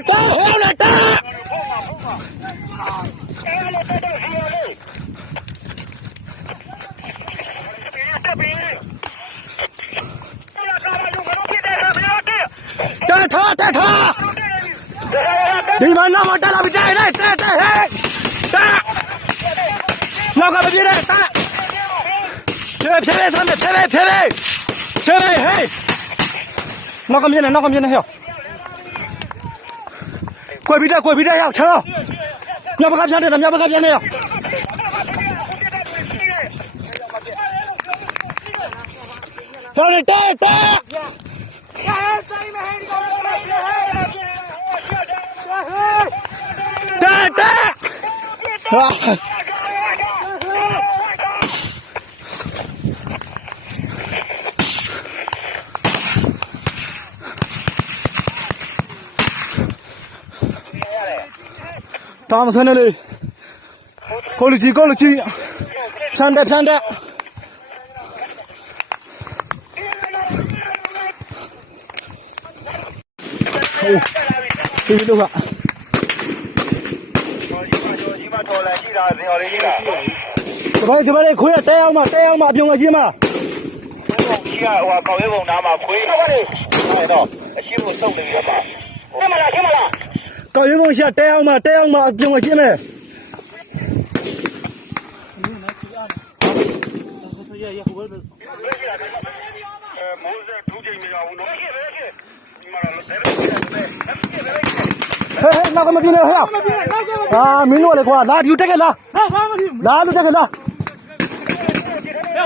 တာဟဲ့လားတာတက်ထားဒီမှာနောက်မှာတက်လာပြီတဲ့တက်ဟဲ့တက်နောက်ကမပြေတဲ့တက်ဖြဲဆမ်းဖြဲဟဲ့နောက်ကမြင်နေဟဲ့ကွယ်ပြီးတဲ့ရောက်ချောမြောက်ဘက်ကပြန်နေရောက်ဟဲ့တက်တာမဆန်းလေကိုလူကြီးဖြန်းတဲ့ဒီလိုကတော်လာကြည့်တာဇင်ော်လေးကြီးလားဒီမှာခွေးတဲအောင်မအပြုံးကြီးမကြီးကဟိုကောက်ရဲပုံနားမှာခွေးဟုတ်ပါလေဟုတ်တော့အရှိကိုစုပ်နေရမှာခင်မလားကောက်ရဲပုံရှာတဲအောင်မအပြုံးကြီးမယ်မိုးစက်ထူးချိန်မရဘူးနော်ဒီမှာဟဲ့နောက်ကမပြင်းနဲ့ဟဲ့မင်းတို့လေကွာလာဒီတက်ခဲ့လားလာလူတက်ခဲ့လား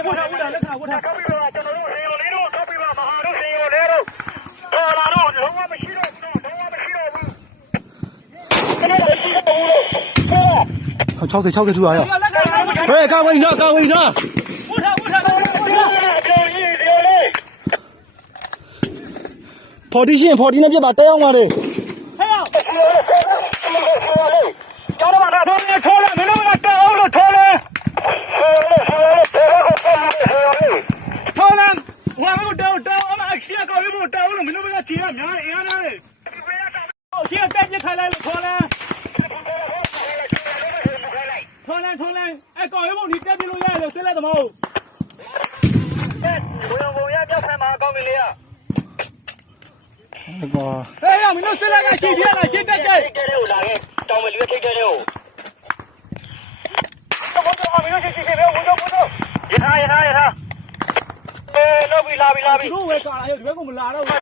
ဝတ်ထားလက်ခါဝတ်ထားကျွန်တော်တို့ရေလေးတို့ကောက်ပြီးပါမဟာတို့ရေလေးတို့တော်လာတော့လုံးဝမရှိတော့ဘူးကျွန်တော်တို့ရှိတော့ဘူး60ထူရရဟဲ့ကာဝိနာဝတ်ထား40နဲ့ပြပါတဲအောင်ပါလေကျောင်းမှာတော့ထိုးလဲမင်းတို့ကတောင်းလို့ထိုးလဲဝါမတောင်းအမအရှိကောပြီးတောင်းလို့မင်းတို့ကကြည်ရများအင်းလားလေအရှိတက်ပြခိုင်းလိုက်လို့ထိုးလဲအကောရဖို့ဒီတက်ပြလို့ရတယ်ဆွဲလိုက်သမောဘုံရပြဆက်မှာကောင်းပြီလေဘာဟဲ့မင်းတို့ဆွဲလိုက်ကရှိသေးလားရှင်းတက်ကြိုက်တဲ့ကိုလာခဲ့တောင်းမလွေးထိတ်တဲ့ကိုတော့မင်းတို့ရှိပဲဘုံတော့ရထားလောက်ပြီလာပြီတို့ဝဲကာလာဟဲ့ဒီဘက်ကမလာတော့